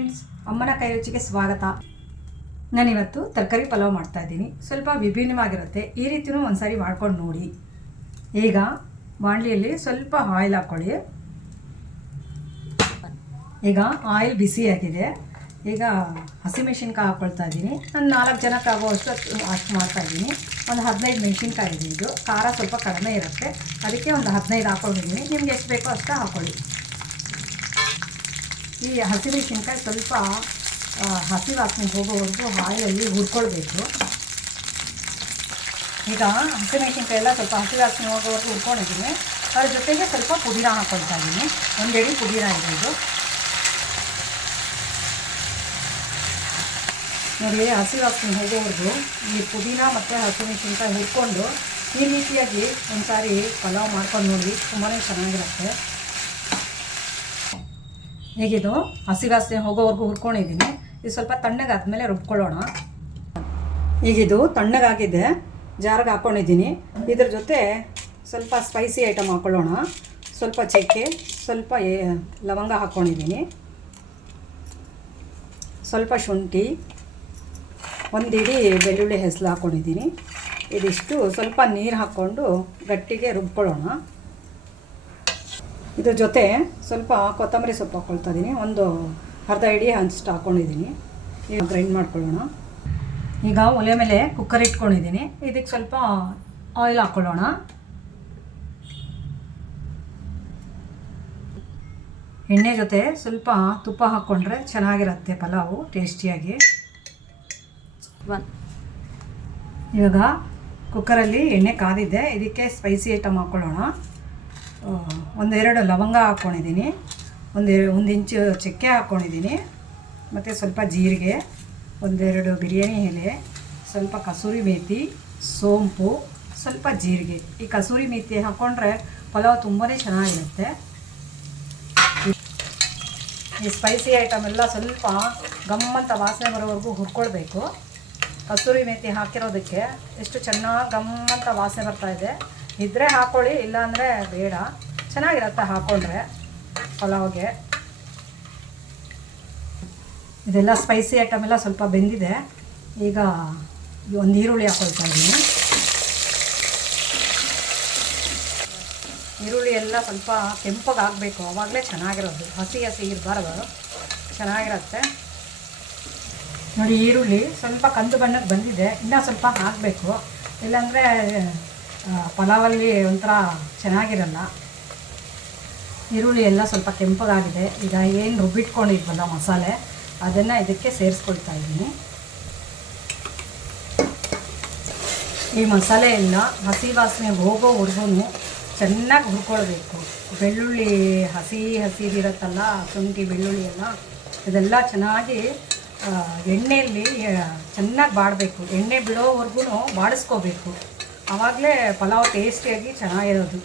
Friends, ಅಮ್ಮನ ಕೈ ರುಚಿಗೆ ಸ್ವಾಗತ. ನಾನಿವತ್ತು ತರಕಾರಿ ಪಲಾವ್ ಮಾಡ್ತಾ ಇದ್ದೀನಿ. ಸ್ವಲ್ಪ ವಿಭಿನ್ನವಾಗಿರುತ್ತೆ. ಈ ರೀತಿಯೂ ಒಂದ್ಸಾರಿ ಮಾಡ್ಕೊಂಡು ನೋಡಿ. ಈಗ ಬಾಣಲಿಯಲ್ಲಿ ಸ್ವಲ್ಪ ಆಯಿಲ್ ಹಾಕ್ಕೊಳ್ಳಿ. ಈಗ ಆಯಿಲ್ ಬಿಸಿಯಾಗಿದೆ. ಈಗ ಹಸಿಮೆಣಸಿನ್ಕಾಯಿ ಹಾಕ್ಕೊಳ್ತಾ ಇದ್ದೀನಿ. ನಾನು 4 ಜನಕ್ಕೆ ಆಗುವಷ್ಟು ಅಷ್ಟು ಮಾಡ್ತಾಯಿದ್ದೀನಿ. ಒಂದು 15 ಮೆಣಸಿನ್ಕಾಯಿ ಇದೆ. ಇದು ಖಾರ ಸ್ವಲ್ಪ ಕಡಿಮೆ ಇರುತ್ತೆ, ಅದಕ್ಕೆ ಒಂದು 15 ಹಾಕ್ಕೊಂಡಿದ್ದೀನಿ. ನಿಮ್ಗೆ ಎಷ್ಟು ಬೇಕೋ ಅಷ್ಟು ಹಾಕ್ಕೊಳ್ಳಿ. ಈ ಹಸಿಮೆಣಸಿನ್ಕಾಯಿ ಸ್ವಲ್ಪ ಹಸಿ ವಾಸನೆ ಹೋಗೋವರೆಗೂ ಆಯಿಲಲ್ಲಿ ಹುರ್ಕೊಳ್ಬೇಕು. ಈಗ ಹಸಿಮೆಣಸಿನ್ಕಾಯಿ ಎಲ್ಲ ಸ್ವಲ್ಪ ಹಸಿ ವಾಸನೆ ಹೋಗೋವರೆಗೂ ಹುರ್ಕೊಂಡಿದ್ದೀನಿ. ಅದ್ರ ಜೊತೆಗೆ ಸ್ವಲ್ಪ ಪುದೀನ ಹಾಕ್ಕೊಳ್ತಾ ಇದ್ದೀನಿ. 1 ಎಡಿ ಪುದೀನ ಇದೆ ಇದು. ನೋಡಿ, ಹಸಿ ವಾಸನೆ ಹೋಗೋವರೆಗೂ ಈ ಪುದೀನ ಮತ್ತು ಹಸಿಮೆಣಸಿನ್ಕಾಯಿ ಹುರ್ಕೊಂಡು ಈ ರೀತಿಯಾಗಿ ಒಂದು ಸಾರಿ ಪಲಾವ್ ಮಾಡ್ಕೊಂಡು ನೋಡಿ, ತುಂಬಾ ಚೆನ್ನಾಗಿರುತ್ತೆ. ಹೇಗಿದು ಹಸಿ ವಾಸನೆ ಹೋಗೋವರೆಗೂ ಹುರ್ಕೊಂಡಿದ್ದೀನಿ. ಇದು ಸ್ವಲ್ಪ ತಣ್ಣಗಾದ್ಮೇಲೆ ರುಬ್ಕೊಳ್ಳೋಣ. ಈಗಿದು ತಣ್ಣಗಾಗಿದೆ, ಜಾರಿಗೆ ಹಾಕ್ಕೊಂಡಿದ್ದೀನಿ. ಇದ್ರ ಜೊತೆ ಸ್ವಲ್ಪ ಸ್ಪೈಸಿ ಐಟಮ್ ಹಾಕ್ಕೊಳ್ಳೋಣ. ಸ್ವಲ್ಪ ಚಕ್ಕೆ, ಸ್ವಲ್ಪ ಲವಂಗ ಹಾಕ್ಕೊಂಡಿದ್ದೀನಿ, ಸ್ವಲ್ಪ ಶುಂಠಿ, 1 ಇಡೀ ಬೆಳ್ಳುಳ್ಳಿ ಹೆಸರು ಹಾಕ್ಕೊಂಡಿದ್ದೀನಿ. ಇದಿಷ್ಟು ಸ್ವಲ್ಪ ನೀರು ಹಾಕ್ಕೊಂಡು ಗಟ್ಟಿಗೆ ರುಬ್ಕೊಳ್ಳೋಣ. ಇದ್ರ ಜೊತೆ ಸ್ವಲ್ಪ ಕೊತ್ತಂಬರಿ ಸೊಪ್ಪು ಹಾಕ್ಕೊಳ್ತಾ ಇದ್ದೀನಿ. ಒಂದು ಅರ್ಧ ಇಡೀ ಅಷ್ಟು ಹಾಕ್ಕೊಂಡಿದ್ದೀನಿ. ಈಗ ಗ್ರೈಂಡ್ ಮಾಡ್ಕೊಳ್ಳೋಣ. ಈಗ ಒಲೆ ಮೇಲೆ ಕುಕ್ಕರ್ ಇಟ್ಕೊಂಡಿದ್ದೀನಿ. ಇದಕ್ಕೆ ಸ್ವಲ್ಪ ಆಯಿಲ್ ಹಾಕ್ಕೊಳ್ಳೋಣ. ಎಣ್ಣೆ ಜೊತೆ ಸ್ವಲ್ಪ ತುಪ್ಪ ಹಾಕ್ಕೊಂಡ್ರೆ ಚೆನ್ನಾಗಿರುತ್ತೆ ಪಲಾವು ಟೇಸ್ಟಿಯಾಗಿ. ಇವಾಗ ಕುಕ್ಕರಲ್ಲಿ ಎಣ್ಣೆ ಕಾದಿದೆ. ಇದಕ್ಕೆ ಸ್ಪೈಸಿ ಐಟಮ್ ಹಾಕ್ಕೊಳ್ಳೋಣ. 1-2 ಲವಂಗ ಹಾಕ್ಕೊಂಡಿದ್ದೀನಿ, 1 ಇಂಚು ಚಕ್ಕೆ ಹಾಕ್ಕೊಂಡಿದ್ದೀನಿ, ಮತ್ತು ಸ್ವಲ್ಪ ಜೀರಿಗೆ, 1-2 ಬಿರಿಯಾನಿ ಎಲೆ, ಸ್ವಲ್ಪ ಕಸೂರಿ ಮೇಥಿ, ಸೋಂಪು, ಸ್ವಲ್ಪ ಜೀರಿಗೆ. ಈ ಕಸೂರಿ ಮೇಥಿ ಹಾಕ್ಕೊಂಡ್ರೆ ಪಲಾವ್ ತುಂಬಾ ಚೆನ್ನಾಗಿರುತ್ತೆ. ಈ ಸ್ಪೈಸಿ ಐಟಮ್ ಎಲ್ಲ ಸ್ವಲ್ಪ ಗಮ್ಮಂತ ವಾಸನೆ ಬರೋವರೆಗೂ ಹುರ್ಕೊಳ್ಬೇಕು. ಕಸೂರಿ ಮೇಥಿ ಹಾಕಿರೋದಕ್ಕೆ ಎಷ್ಟು ಚೆನ್ನಾಗಿ ಗಮ್ಮಂತ ವಾಸನೆ ಬರ್ತಾಯಿದೆ. ಇದ್ದರೆ ಹಾಕ್ಕೊಳ್ಳಿ, ಇಲ್ಲಾಂದರೆ ಬೇಡ. ಚೆನ್ನಾಗಿರುತ್ತೆ ಹಾಕ್ಕೊಂಡ್ರೆ ಪಲಾವ್ಗೆ. ಇದೆಲ್ಲ ಸ್ಪೈಸಿ ಐಟಮ್ ಎಲ್ಲ ಸ್ವಲ್ಪ ಬೆಂದಿದೆ. ಈಗ 1 ಈರುಳ್ಳಿ ಹಾಕ್ಕೊಳ್ತಾ ಇದ್ದೀನಿ. ಈರುಳ್ಳಿ ಎಲ್ಲ ಸ್ವಲ್ಪ ಕೆಂಪಗೆ ಆಗಬೇಕು, ಆವಾಗಲೇ ಚೆನ್ನಾಗಿರೋದು. ಹಸಿ ಇರಬಾರ್ದು, ಚೆನ್ನಾಗಿರುತ್ತೆ. ನೋಡಿ, ಈರುಳ್ಳಿ ಸ್ವಲ್ಪ ಕಂದು ಬಣ್ಣಕ್ಕೆ ಬಂದಿದೆ. ಇನ್ನೂ ಸ್ವಲ್ಪ ಹಾಕಬೇಕು, ಇಲ್ಲಾಂದರೆ ಪಲಾವಲ್ಲಿ ಒಂಥರ ಚೆನ್ನಾಗಿರಲ್ಲ. ಈರುಳ್ಳಿ ಎಲ್ಲ ಸ್ವಲ್ಪ ಕೆಂಪಗಾಗಿದೆ. ಈಗ ಏನು ರುಬ್ಬಿಟ್ಕೊಂಡಿದ್ವಲ್ಲ ಮಸಾಲೆ, ಅದನ್ನು ಇದಕ್ಕೆ ಸೇರಿಸ್ಕೊಳ್ತಾ ಇದ್ದೀನಿ. ಈ ಮಸಾಲೆ ಎಲ್ಲ ಹಸಿ ವಾಸನೆ ಹೋಗೋವರೆಗೂ ಚೆನ್ನಾಗಿ ಹುರ್ಕೊಳ್ಬೇಕು. ಬೆಳ್ಳುಳ್ಳಿ ಹಸಿದಿರುತ್ತಲ್ಲ, ಶುಂಠಿ ಬೆಳ್ಳುಳ್ಳಿ ಎಲ್ಲ, ಇದೆಲ್ಲ ಚೆನ್ನಾಗಿ ಎಣ್ಣೆಯಲ್ಲಿ ಚೆನ್ನಾಗಿ ಬಾಡಬೇಕು. ಎಣ್ಣೆ ಬಿಡೋವರೆಗೂ ಬಾಡಿಸ್ಕೋಬೇಕು, ಆವಾಗಲೇ ಪಲಾವ್ ಟೇಸ್ಟಿಯಾಗಿ ಚೆನ್ನಾಗಿರೋದು.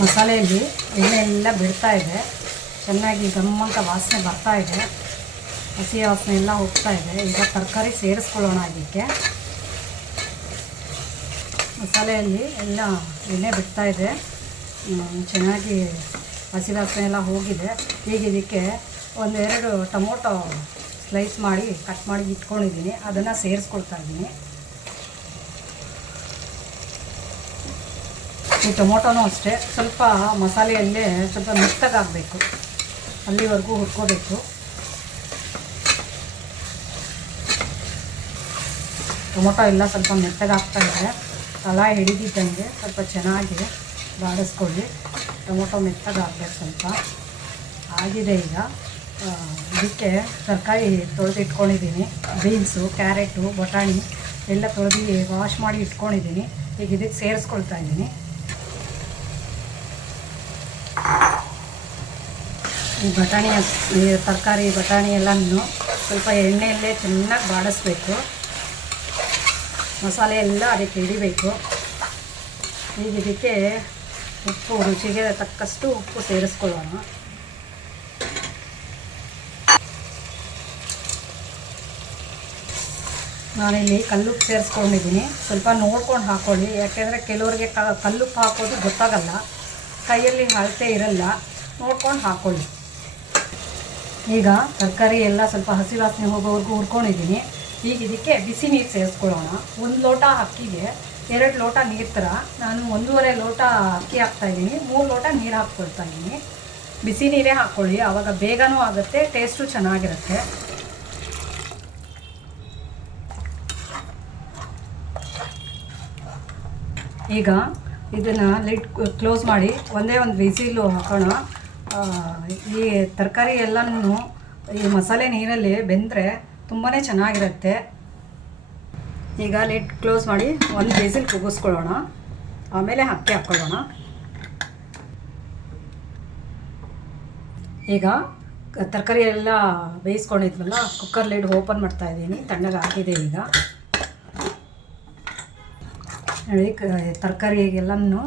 ಮಸಾಲೆಯಲ್ಲಿ ಎಣ್ಣೆ ಎಲ್ಲ ಬಿಡ್ತಾ ಇದೆ, ಚೆನ್ನಾಗಿ ಗಮ್ಮಂತ ವಾಸನೆ ಬರ್ತಾ ಇದೆ, ಹಸಿ ವಾಸನೆ ಎಲ್ಲ ಹೋಗ್ತಾ ಇದೆ. ಈಗ ತರಕಾರಿ ಸೇರಿಸ್ಕೊಳ್ಳೋಣ. ಇದಕ್ಕೆ ಮಸಾಲೆಯಲ್ಲಿ ಎಲ್ಲ ಎಣ್ಣೆ ಬಿಡ್ತಾ ಇದೆ, ಚೆನ್ನಾಗಿ ಹಸಿ ವಾಸನೆ ಎಲ್ಲ ಹೋಗಿದೆ. ಈಗ ಇದಕ್ಕೆ 1-2 ಟೊಮೊಟೊ ಸ್ಲೈಸ್ ಮಾಡಿ ಕಟ್ ಮಾಡಿ ಇಟ್ಕೊಂಡಿದ್ದೀನಿ, ಅದನ್ನು ಸೇರಿಸ್ಕೊಳ್ತಾ ಇದ್ದೀನಿ. ಈ ಟೊಮೊಟೊನೂ ಅಷ್ಟೇ ಸ್ವಲ್ಪ ಮಸಾಲೆಯಲ್ಲೇ ಸ್ವಲ್ಪ ಮೆತ್ತಗಾಗಬೇಕು, ಅಲ್ಲಿವರೆಗೂ ಹುರ್ಕೋಬೇಕು. ಟೊಮೊಟೊ ಎಲ್ಲ ಸ್ವಲ್ಪ ಮೆತ್ತಗಾಗ್ತಾ ಇದೆ. ತಲ ಹಿಡಿದಿದ್ದಂಗೆ ಸ್ವಲ್ಪ ಚೆನ್ನಾಗಿ ಬಾಡಿಸ್ಕೊಳ್ಳಿ. ಟೊಮೊಟೊ ಮೆತ್ತಗಾಗಬೇಕು ಸ್ವಲ್ಪ. ಆಗಿದೆ. ಈಗ ಇದಕ್ಕೆ ತರಕಾರಿ ತೊಳೆದಿಟ್ಕೊಂಡಿದ್ದೀನಿ. ಬೀನ್ಸು, ಕ್ಯಾರೆಟು, ಬಟಾಣಿ ಎಲ್ಲ ತೊಳೆದು ವಾಶ್ ಮಾಡಿ ಇಟ್ಕೊಂಡಿದ್ದೀನಿ. ಈಗ ಇದಕ್ಕೆ ಸೇರಿಸ್ಕೊಳ್ತಾ ಇದ್ದೀನಿ. ಈ ತರಕಾರಿ ಬಟಾಣಿ ಎಲ್ಲನೂ ಸ್ವಲ್ಪ ಎಣ್ಣೆಯಲ್ಲೇ ಚೆನ್ನಾಗಿ ಬಾಡಿಸ್ಬೇಕು. ಮಸಾಲೆ ಎಲ್ಲ ಅದಕ್ಕೆ ಹಿಡಿಬೇಕು. ಈಗ ಇದಕ್ಕೆ ಉಪ್ಪು, ರುಚಿಗೆ ತಕ್ಕಷ್ಟು ಉಪ್ಪು ಸೇರಿಸ್ಕೊಳ್ಳೋಣ. ನಾನಿಲ್ಲಿ ಕಲ್ಲುಪ್ಪು ಸೇರಿಸ್ಕೊಂಡಿದ್ದೀನಿ. ಸ್ವಲ್ಪ ನೋಡ್ಕೊಂಡು ಹಾಕ್ಕೊಳ್ಳಿ, ಯಾಕೆಂದರೆ ಕೆಲವರಿಗೆ ಕಲ್ಲುಪ್ಪು ಹಾಕೋದು ಗೊತ್ತಾಗಲ್ಲ, ಕೈಯಲ್ಲಿ ಅಳತೆ ಇರಲ್ಲ. ನೋಡ್ಕೊಂಡು ಹಾಕ್ಕೊಳ್ಳಿ. ಈಗ ತರಕಾರಿ ಎಲ್ಲ ಸ್ವಲ್ಪ ಹಸಿ ವಾಸನೆ ಹೋಗೋವರೆಗೂ ಹುರ್ಕೊಂಡಿದ್ದೀನಿ. ಈಗ ಇದಕ್ಕೆ ಬಿಸಿ ನೀರು ಸೇರಿಸ್ಕೊಳ್ಳೋಣ. 1 ಲೋಟ ಅಕ್ಕಿಗೆ 2 ಲೋಟ ನೀರು ಥರ ನಾನು 1.5 ಲೋಟ ಅಕ್ಕಿ ಹಾಕ್ತಾಯಿದ್ದೀನಿ, 3 ಲೋಟ ನೀರು ಹಾಕ್ಕೊಳ್ತಾಯಿದ್ದೀನಿ. ಬಿಸಿ ನೀರೇ ಹಾಕ್ಕೊಳ್ಳಿ, ಆವಾಗ ಬೇಗನೂ ಆಗುತ್ತೆ, ಟೇಸ್ಟು ಚೆನ್ನಾಗಿರುತ್ತೆ. ಈಗ ಇದನ್ನು ಲಿಡ್ ಕ್ಲೋಸ್ ಮಾಡಿ ಒಂದೇ ಒಂದು ವಿಸಿಲು ಹಾಕೋಣ. ಈ ತರಕಾರಿ ಎಲ್ಲನೂ ಈ ಮಸಾಲೆ ನೀರಲ್ಲಿ ಬೆಂದರೆ ತುಂಬಾ ಚೆನ್ನಾಗಿರುತ್ತೆ. ಈಗ ಲಿಡ್ ಕ್ಲೋಸ್ ಮಾಡಿ ಒಂದು ವಿಸಿಲ್ ಕೂಗಿಸ್ಕೊಳ್ಳೋಣ, ಆಮೇಲೆ ಅಕ್ಕಿ ಹಾಕ್ಕೊಳ್ಳೋಣ. ಈಗ ತರಕಾರಿ ಎಲ್ಲ ಬೇಯಿಸ್ಕೊಂಡಿದ್ವಲ್ಲ, ಕುಕ್ಕರ್ ಲಿಡ್ ಓಪನ್ ಮಾಡ್ತಾಯಿದ್ದೀನಿ. ತಣ್ಣಗಾಗಿದೆ. ಈಗ ನೋಡಿ, ತರಕಾರಿಗೆಲ್ಲನೂ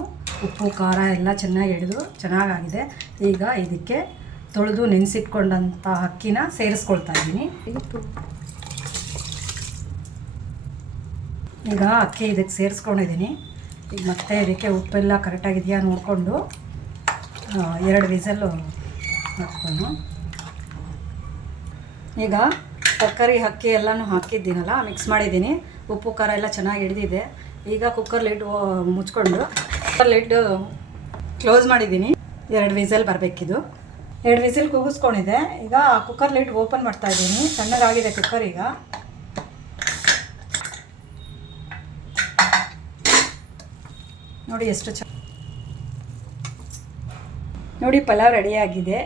ಉಪ್ಪು ಖಾರ ಎಲ್ಲ ಚೆನ್ನಾಗಿ ಹಿಡಿದು ಚೆನ್ನಾಗಾಗಿದೆ. ಈಗ ಇದಕ್ಕೆ ತೊಳೆದು ನೆನೆಸಿಟ್ಕೊಂಡಂಥ ಅಕ್ಕಿನ ಸೇರಿಸ್ಕೊಳ್ತಾ ಇದ್ದೀನಿ. ಈಗ ಅಕ್ಕಿ ಇದಕ್ಕೆ ಸೇರಿಸ್ಕೊಂಡಿದ್ದೀನಿ. ಈಗ ಮತ್ತೆ ಇದಕ್ಕೆ ಉಪ್ಪೆಲ್ಲ ಕರೆಕ್ಟಾಗಿದೆಯಾ ನೋಡಿಕೊಂಡು 2 ವಿಸಲ್ಲು ಹಾಕ್ಕೊಂಡು, ಈಗ ತರಕಾರಿ ಅಕ್ಕಿ ಎಲ್ಲನೂ ಹಾಕಿದ್ದೀನಲ್ಲ, ಮಿಕ್ಸ್ ಮಾಡಿದ್ದೀನಿ. ಉಪ್ಪು ಖಾರ ಎಲ್ಲ ಚೆನ್ನಾಗಿ ಹಿಡಿದಿದೆ. ಈಗ ಕುಕ್ಕರ್ ಲಿಡ್ ಮುಚ್ಕೊಂಡು ಕುಕ್ಕರ್ ಲಿಡ್ ಕ್ಲೋಸ್ ಮಾಡಿದ್ದೀನಿ. 2 ವಿಸಲ್ ಬರಬೇಕಿದು. 2 ವಿಸಿಲ್ ಕೂಗಿಸ್ಕೊಂಡಿದೆ. ಈಗ ಕುಕ್ಕರ್ ಲಿಡ್ ಓಪನ್ ಮಾಡ್ತಾಯಿದ್ದೀನಿ. ಸಣ್ಣಗಾಗಿದೆ ಕುಕ್ಕರ್. ಈಗ ನೋಡಿ ಎಷ್ಟು ನೋಡಿ, ಪಲಾವ್ ರೆಡಿಯಾಗಿದೆ.